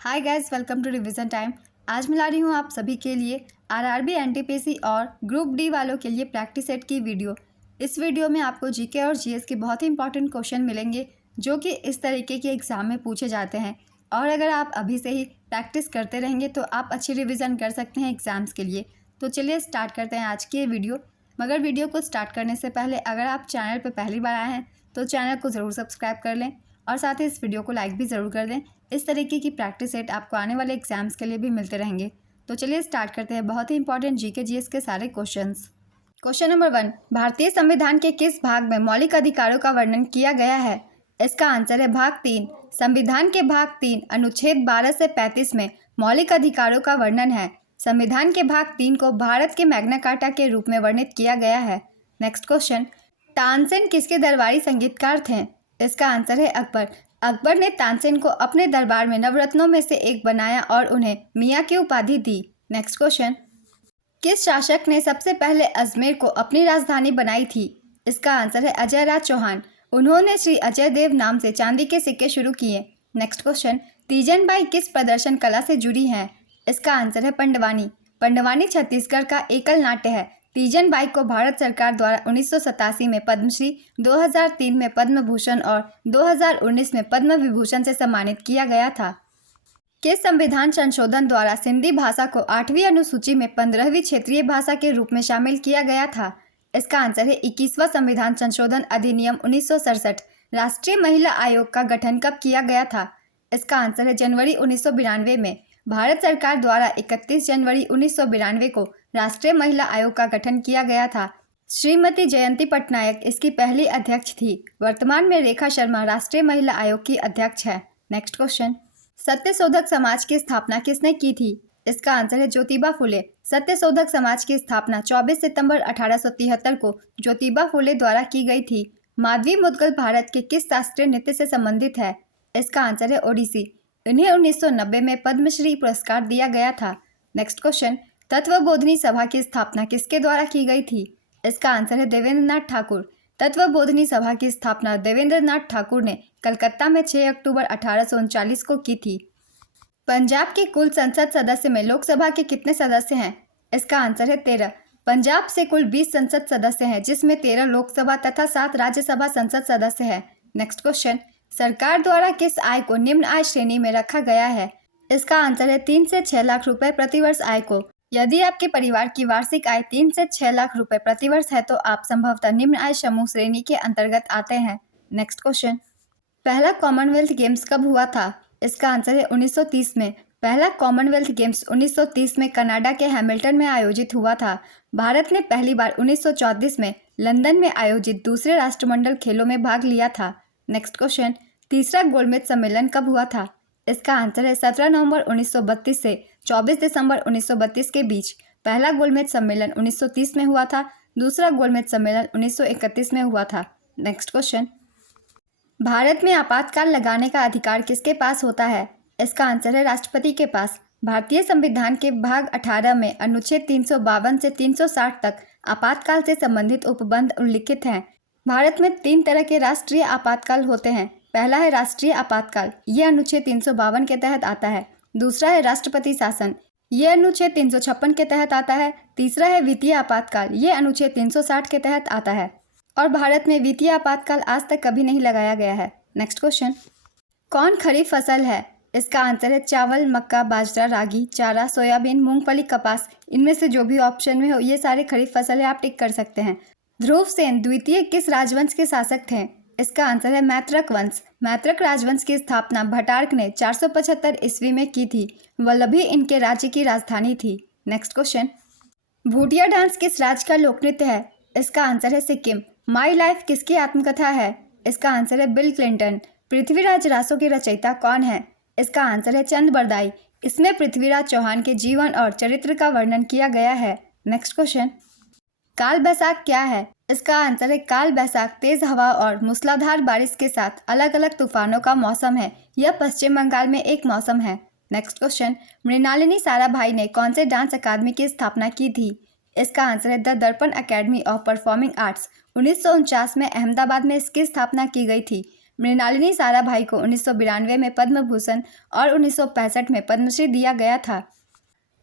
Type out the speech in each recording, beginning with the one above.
Hi guys, welcome to revision time. आज मैं ला रही हूँ आप सभी के लिए आरआरबी, एनटीपीसी और ग्रुप डी वालों के लिए प्रैक्टिस सेट की वीडियो। इस वीडियो में आपको जीके और जीएस के बहुत ही इंपॉर्टेंट क्वेश्चन मिलेंगे जो कि इस तरीके के एग्ज़ाम में पूछे जाते हैं। और अगर आप अभी से ही प्रैक्टिस करते रहेंगे तो आप अच्छी रिविज़न कर सकते हैं एग्ज़ाम्स के लिए। तो चलिए स्टार्ट करते हैं आज की ये वीडियो। मगर वीडियो को स्टार्ट करने से पहले अगर आप चैनल पर पहली बार आए हैं तो चैनल को ज़रूर सब्सक्राइब कर लें और साथ ही इस वीडियो को लाइक भी ज़रूर कर दें। इस तरीके की प्रैक्टिस सेट आपको आने वाले एग्जाम्स के लिए भी मिलते रहेंगे। तो चलिए स्टार्ट करते हैं बहुत ही इंपॉर्टेंट जीके जीएस के सारे क्वेश्चंस। क्वेश्चन नंबर 1, भारतीय संविधान के किस भाग में मौलिक अधिकारों का वर्णन किया गया है? इसका आंसर है भाग 3। संविधान के भाग 3 अनुच्छेद 12 से 35 में मौलिक अधिकारों का वर्णन है। संविधान के भाग 3 को भारत के मैग्ना कार्टा के रूप में वर्णित किया गया है। नेक्स्ट क्वेश्चन, तानसेन किसके दरबारी संगीतकार थे? इसका आंसर है अकबर। अकबर ने तानसेन को अपने दरबार में नवरत्नों में से एक बनाया और उन्हें मियाँ की उपाधि दी। नेक्स्ट क्वेश्चन, किस शासक ने सबसे पहले अजमेर को अपनी राजधानी बनाई थी? इसका आंसर है अजय राज चौहान। उन्होंने श्री अजय देव नाम से चांदी के सिक्के शुरू किए। नेक्स्ट क्वेश्चन, तीजन बाई किस प्रदर्शन कला से जुड़ी हैं? इसका आंसर है पंडवानी। पंडवानी छत्तीसगढ़ का एकल नाट्य है। तीजन बाई को भारत सरकार द्वारा 1987 में पद्मश्री, 2003 में पद्म भूषण और 2019 में पद्म विभूषण से सम्मानित किया गया था। किस संविधान संशोधन द्वारा सिंधी भाषा को 8वीं अनुसूची में 15वीं क्षेत्रीय भाषा के रूप में शामिल किया गया था? इसका आंसर है 21वां संविधान संशोधन अधिनियम 1967। राष्ट्रीय महिला आयोग का गठन कब किया गया था? इसका आंसर है जनवरी 1992 में। भारत सरकार द्वारा 31 जनवरी 1992 को राष्ट्रीय महिला आयोग का गठन किया गया था। श्रीमती जयंती पटनायक इसकी पहली अध्यक्ष थी। वर्तमान में रेखा शर्मा राष्ट्रीय महिला आयोग की अध्यक्ष है। नेक्स्ट क्वेश्चन, सत्यशोधक समाज की स्थापना किसने की थी? इसका आंसर है ज्योतिबा फुले। सत्यशोधक समाज की स्थापना 24 सितंबर 1873 को ज्योतिबा फुले द्वारा की गई थी। माधवी मुद्गल भारत के किस शास्त्रीय नृत्य से संबंधित है? इसका आंसर है ओडिसी। इन्हें 1990 में पद्मश्री पुरस्कार दिया गया था। नेक्स्ट क्वेश्चन, तत्वबोधिनी सभा की स्थापना किसके द्वारा की गई थी? इसका आंसर है देवेंद्र नाथ ठाकुर। तत्वबोधिनी सभा की स्थापना देवेंद्र नाथ ठाकुर ने कलकत्ता में 6 अक्टूबर 1839 को की थी। पंजाब के कुल संसद सदस्य में लोकसभा के कितने सदस्य हैं? इसका आंसर है 13। पंजाब से कुल 20 संसद सदस्य हैं जिसमें 13 लोकसभा तथा 7 राज्यसभा संसद सदस्य हैं। नेक्स्ट क्वेश्चन, सरकार द्वारा किस आय को निम्न आय श्रेणी में रखा गया है? इसका आंसर है 3 से 6 लाख रुपए प्रतिवर्ष आय को। यदि आपके परिवार की वार्षिक आय 3 से 6 लाख रुपए प्रतिवर्ष है तो आप संभवतः निम्न आय समूह श्रेणी के अंतर्गत आते हैं। नेक्स्ट क्वेश्चन, पहला कॉमनवेल्थ गेम्स कब हुआ था? इसका आंसर है 1930 में। पहला कॉमनवेल्थ गेम्स 1930 में कनाडा के हैमिल्टन में आयोजित हुआ था। भारत ने पहली बार 1934 में लंदन में आयोजित दूसरे राष्ट्रमंडल खेलों में भाग लिया था। नेक्स्ट क्वेश्चन, तीसरा गोलमेज सम्मेलन कब हुआ था? इसका आंसर है 17 नवंबर 1932 से 24 दिसंबर 1932 के बीच। पहला गोलमेज सम्मेलन 1930 में हुआ था। दूसरा गोलमेज सम्मेलन 1931 में हुआ था। नेक्स्ट क्वेश्चन, भारत में आपातकाल लगाने का अधिकार किसके पास होता है? इसका आंसर है राष्ट्रपति के पास। भारतीय संविधान के भाग 18 में अनुच्छेद 352 से 360 तक आपातकाल से संबंधित उपबंध उल्लिखित हैं। भारत में 3 तरह के राष्ट्रीय आपातकाल होते हैं। पहला है राष्ट्रीय आपातकाल, यह अनुच्छेद 352 के तहत आता है। दूसरा है राष्ट्रपति शासन, यह अनुच्छेद 356 के तहत आता है। तीसरा है वित्तीय आपातकाल, यह अनुच्छेद 360 के तहत आता है। और भारत में वित्तीय आपातकाल आज तक कभी नहीं लगाया गया है। नेक्स्ट क्वेश्चन, कौन खरीफ फसल है? इसका आंसर है चावल, मक्का, बाजरा, रागी, चारा, सोयाबीन, मूंगफली, कपास। इनमें से जो भी ऑप्शन में हो ये सारे खरीफ फसल है, आप टिक कर सकते हैं। ध्रुव सेन द्वितीय किस राजवंश के शासक थे? इसका आंसर है मैत्रक वंश। मैत्रक राजवंश की स्थापना भट्टार्क ने 475 ईस्वी में की थी। वल्लभी इनके राज्य की राजधानी थी। नेक्स्ट क्वेश्चन, भूटिया डांस किस राज्य का लोक नृत्य है? इसका आंसर है सिक्किम। माई लाइफ किसकी आत्मकथा है? इसका आंसर है बिल क्लिंटन। पृथ्वीराज रासो के रचयिता कौन है? इसका आंसर है चंद बरदाई। इसमें पृथ्वीराज चौहान के जीवन और चरित्र का वर्णन किया गया है। नेक्स्ट क्वेश्चन, काल बैसाख क्या है? इसका आंसर है काल बैसाख तेज हवा और मूसलाधार बारिश के साथ अलग अलग तूफानों का मौसम है। यह पश्चिम बंगाल में एक मौसम है। नेक्स्ट क्वेश्चन, मृणालिनी साराभाई ने कौन से डांस अकादमी की स्थापना की थी? इसका आंसर है द दर्पण अकेडमी ऑफ परफॉर्मिंग आर्ट्स। 1949 में अहमदाबाद में इसकी स्थापना की गई थी। मृणालिनी साराभाई को 1992 में पद्म भूषण और 1965 में पद्मश्री दिया गया था।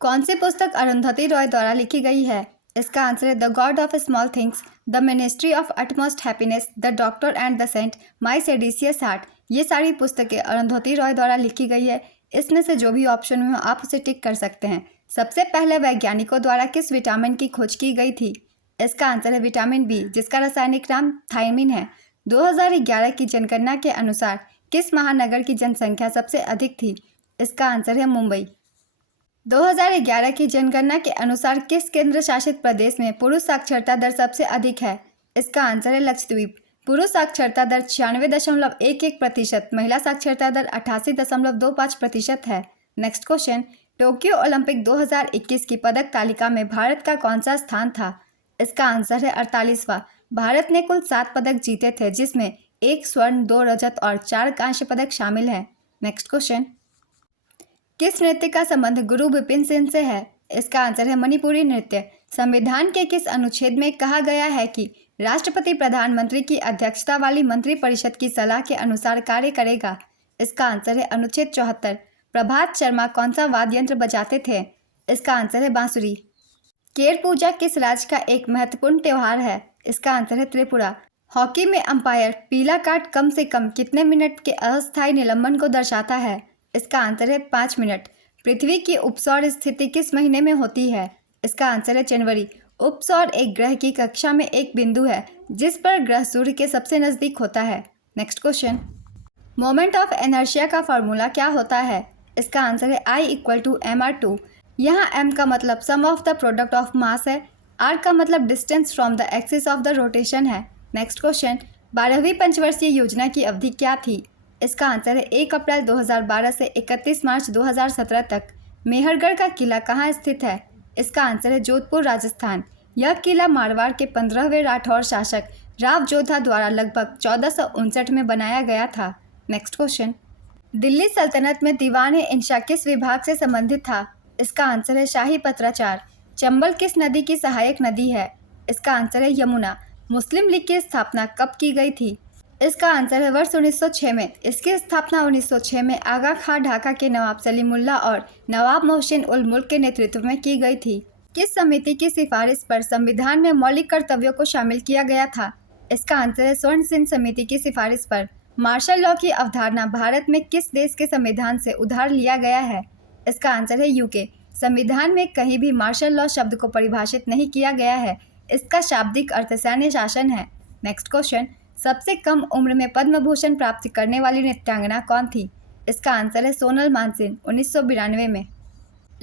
कौन सी पुस्तक अरुंधति रॉय द्वारा लिखी गई है? इसका आंसर है the god of small things, the ministry of utmost happiness, the doctor and the saint, my seditious heart. ये सारी पुस्तकें अरुंधति रॉय द्वारा लिखी गई है। इसमें से जो भी ऑप्शन हो आप उसे टिक कर सकते हैं। सबसे पहले वैज्ञानिकों द्वारा किस विटामिन की खोज की गई थी? इसका आंसर है विटामिन बी, जिसका रासायनिक नाम थायमिन है। 2011 की जनगणना के अनुसार किस महानगर की जनसंख्या सबसे अधिक थी? इसका आंसर है मुंबई। 2011 की जनगणना के अनुसार किस केंद्र शासित प्रदेश में पुरुष साक्षरता दर सबसे अधिक है? इसका आंसर है लक्षद्वीप। पुरुष साक्षरता दर 96.11%, महिला साक्षरता दर 88.25% है। नेक्स्ट क्वेश्चन, टोक्यो ओलंपिक 2021 की पदक तालिका में भारत का कौन सा स्थान था? इसका आंसर है 48वां। भारत ने कुल 7 पदक जीते थे, जिसमें 1 स्वर्ण, 2 रजत और 4 कांस्य पदक शामिल है। नेक्स्ट क्वेश्चन, किस नृत्य का संबंध गुरु विपिन सिंह से है? इसका आंसर है मणिपुरी नृत्य। संविधान के किस अनुच्छेद में कहा गया है कि राष्ट्रपति प्रधानमंत्री की अध्यक्षता वाली मंत्रिपरिषद की सलाह के अनुसार कार्य करेगा? इसका आंसर है अनुच्छेद 74। प्रभात शर्मा कौन सा वाद्य यंत्र बजाते थे? इसका आंसर है बांसुरी। केर पूजा किस राज्य का एक महत्वपूर्ण त्यौहार है? इसका आंसर है त्रिपुरा। हॉकी में अंपायर पीला कार्ड कम से कम कितने मिनट के अस्थायी निलंबन को दर्शाता है? इसका आंसर है 5 मिनट। पृथ्वी की उपसौर स्थिति किस महीने में होती है? इसका आंसर है जनवरी। उपसौर एक ग्रह की कक्षा में एक बिंदु है जिस पर ग्रह सूर्य के सबसे नज़दीक होता है। Next question, moment of inertia का फॉर्मूला क्या होता है? इसका आंसर है I = mr2। यहाँ m का मतलब sum of the product of mass है, r का मतलब distance from the axis of the rotation है। नेक्स्ट क्वेश्चन, 12वीं पंचवर्षीय योजना की अवधि क्या थी? इसका आंसर है 1 अप्रैल 2012 से 31 मार्च 2017 तक। मेहरगढ़ का किला कहाँ स्थित है? इसका आंसर है जोधपुर, राजस्थान। यह किला मारवाड़ के 15वें राठौर शासक राव जोधा द्वारा लगभग 1459 में बनाया गया था। नेक्स्ट क्वेश्चन, दिल्ली सल्तनत में दीवान-ए-इंशा किस विभाग से संबंधित था? इसका आंसर है शाही पत्राचार। चंबल किस नदी की सहायक नदी है? इसका आंसर है यमुना। मुस्लिम लीग की स्थापना कब की गई थी? इसका आंसर है वर्ष 1906 में। इसकी स्थापना 1906 में आगा खां ढाका के नवाब सलीमुल्लाह और नवाब मोहसिन उल मुल्क के नेतृत्व में की गई थी। किस समिति की सिफारिश पर संविधान में मौलिक कर्तव्यों को शामिल किया गया था? इसका आंसर है स्वर्ण सिंह समिति की सिफारिश पर। मार्शल लॉ की अवधारणा भारत में किस देश के संविधान से उधार लिया गया है? इसका आंसर है यूके। संविधान में कहीं भी मार्शल लॉ शब्द को परिभाषित नहीं किया गया है। इसका शाब्दिक अर्थ सैन्य शासन है। नेक्स्ट क्वेश्चन, सबसे कम उम्र में पद्म भूषण प्राप्त करने वाली नृत्यांगना कौन थी? इसका आंसर है सोनल मानसिंह, 1992 में।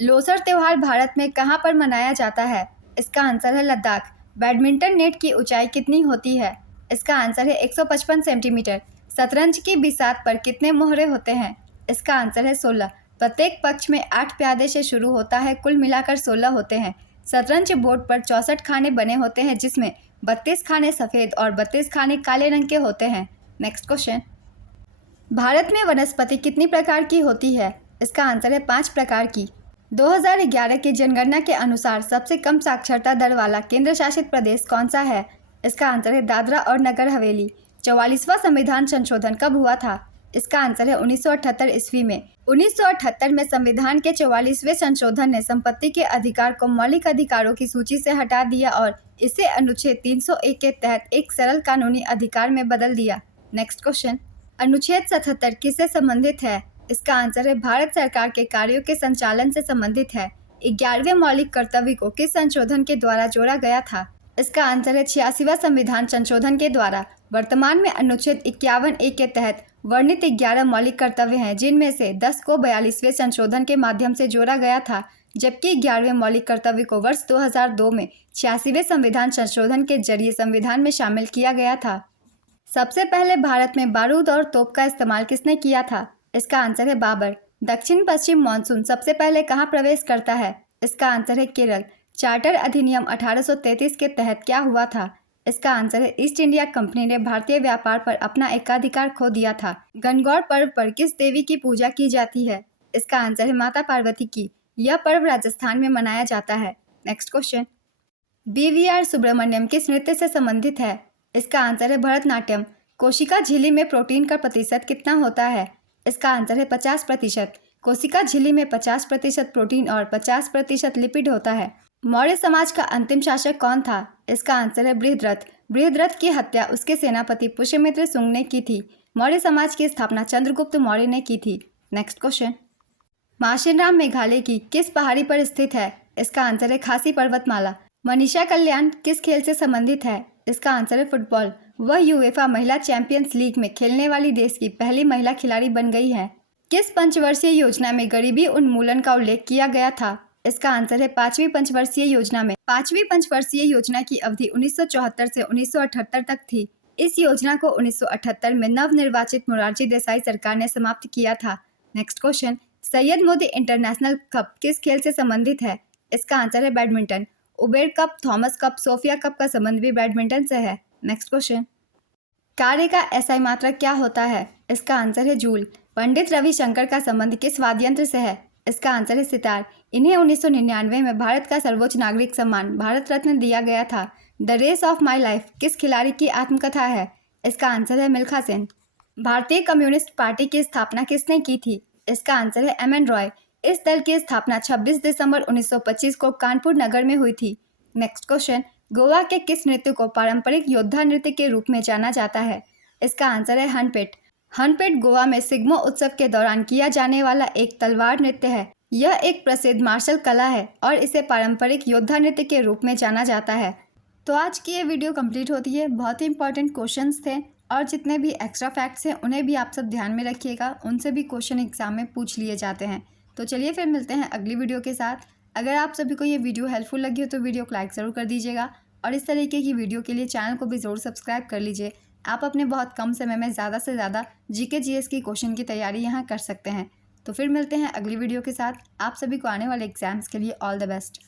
लोसर त्यौहार भारत में कहाँ पर मनाया जाता है? इसका आंसर है लद्दाख। बैडमिंटन नेट की ऊंचाई कितनी होती है? इसका आंसर है 155 सेंटीमीटर। शतरंज की बिसात पर कितने मोहरे होते हैं? इसका आंसर है 16। प्रत्येक पक्ष में 8 प्यादे से शुरू होता है, कुल मिलाकर 16 होते हैं। शतरंज बोर्ड पर 64 खाने बने होते हैं, जिसमें 32 खाने सफ़ेद और 32 खाने काले रंग के होते हैं। नेक्स्ट क्वेश्चन, भारत में वनस्पति कितनी प्रकार की होती है? इसका आंसर है 5 प्रकार की। 2011 की जनगणना के अनुसार सबसे कम साक्षरता दर वाला केंद्र शासित प्रदेश कौन सा है? इसका आंसर है दादरा और नगर हवेली। 44वां संविधान संशोधन कब हुआ था? इसका आंसर है 1978 ईस्वी में। 1978 में संविधान के 44वें संशोधन ने संपत्ति के अधिकार को मौलिक अधिकारों की सूची से हटा दिया और इसे अनुच्छेद 301 के तहत एक सरल कानूनी अधिकार में बदल दिया। नेक्स्ट क्वेश्चन, अनुच्छेद 77 किससे संबंधित है? इसका आंसर है भारत सरकार के कार्यों के संचालन से संबंधित है। 11वें मौलिक कर्तव्य को किस संशोधन के द्वारा जोड़ा गया था? इसका आंसर है 86वां संविधान संशोधन के द्वारा। वर्तमान में अनुच्छेद 51A के तहत वर्णित 11 मौलिक कर्तव्य हैं, जिनमें से 10 को 42वें संशोधन के माध्यम से जोड़ा गया था, जबकि 11वें मौलिक कर्तव्य को वर्ष 2002 में 86वें संविधान संशोधन के जरिए संविधान में शामिल किया गया था। सबसे पहले भारत में बारूद और तोप का इस्तेमाल किसने किया था? इसका आंसर है बाबर। दक्षिण पश्चिम मानसून सबसे पहले कहाँ प्रवेश करता है? इसका आंसर है केरल। चार्टर अधिनियम 1833 के तहत क्या हुआ था? इसका आंसर है ईस्ट इंडिया कंपनी ने भारतीय व्यापार पर अपना एकाधिकार खो दिया था। गणगौर पर्व पर किस देवी की पूजा की जाती है? इसका आंसर है माता पार्वती की। यह पर्व राजस्थान में मनाया जाता है। नेक्स्ट क्वेश्चन, BVR सुब्रमण्यम किस नृत्य से संबंधित है? इसका आंसर है भरतनाट्यम। कोशिका झिल्ली में प्रोटीन का प्रतिशत कितना होता है? इसका आंसर है 50%। कोशिका झिल्ली में 50% प्रोटीन और 50% लिपिड होता है। मौर्य समाज का अंतिम शासक कौन था? इसका आंसर है बृहद्रथ। बृहद्रथ की हत्या उसके सेनापति पुष्यमित्र शुंग ने की थी। मौर्य समाज की स्थापना चंद्रगुप्त मौर्य ने की थी। नेक्स्ट क्वेश्चन, माशिनराम मेघालय की किस पहाड़ी पर स्थित है? इसका आंसर है खासी पर्वतमाला। मनीषा कल्याण किस खेल से संबंधित है? इसका आंसर है फुटबॉल। वह यूएफा महिला चैंपियंस लीग में खेलने वाली देश की पहली महिला खिलाड़ी बन गई है। किस पंचवर्षीय योजना में गरीबी उन्मूलन का उल्लेख किया गया था? इसका आंसर है 5वीं पंचवर्षीय योजना में। 5वीं पंचवर्षीय योजना की अवधि 1974 से 1978 तक थी। इस योजना को 1978 में नवनिर्वाचित मोरारजी देसाई सरकार ने समाप्त किया था। Next question, Syed Modi international cup किस खेल से संबंधित है? इसका आंसर है badminton. Uber cup, Thomas cup, Sophia cup का संबंध भी बैडमिंटन से है। नेक्स्ट क्वेश्चन, कार्य का एसआई मात्रक क्या होता है? इसका आंसर है जूल। पंडित रविशंकर का संबंध किस वाद्ययंत्र से है? इसका आंसर है सितार। इन्हें 1999 में भारत का सर्वोच्च नागरिक सम्मान भारत रत्न दिया गया था। The race of my life किस खिलाड़ी की आत्मकथा है? इसका आंसर है मिल्खा सिंह। भारतीय कम्युनिस्ट पार्टी की स्थापना किसने की थी? इसका आंसर है एम एन रॉय। इस दल की स्थापना 26 दिसंबर 1925 को कानपुर नगर में हुई थी। नेक्स्ट क्वेश्चन, गोवा के किस नृत्य को पारंपरिक योद्धा नृत्य के रूप में जाना जाता है? इसका आंसर है हनपेट। हनपेट गोवा में सिग्मो उत्सव के दौरान किया जाने वाला एक तलवार नृत्य है। यह एक प्रसिद्ध मार्शल कला है और इसे पारंपरिक योद्धा नृत्य के रूप में जाना जाता है। तो आज की ये वीडियो कंप्लीट होती है। बहुत ही इंपॉर्टेंट क्वेश्चंस थे और जितने भी एक्स्ट्रा फैक्ट्स हैं उन्हें भी आप सब ध्यान में रखिएगा। उनसे भी क्वेश्चन एग्जाम में पूछ लिए जाते हैं। तो चलिए फिर मिलते हैं अगली वीडियो के साथ। अगर आप सभी को ये वीडियो हेल्पफुल लगी हो तो वीडियो को लाइक ज़रूर कर दीजिएगा और इस तरीके की वीडियो के लिए चैनल को भी ज़रूर सब्सक्राइब कर लीजिए। आप अपने बहुत कम समय में ज़्यादा से ज़्यादा जीके जीएस की क्वेश्चन की तैयारी यहाँ कर सकते हैं। तो फिर मिलते हैं अगली वीडियो के साथ। आप सभी को आने वाले एग्जाम्स के लिए ऑल द बेस्ट।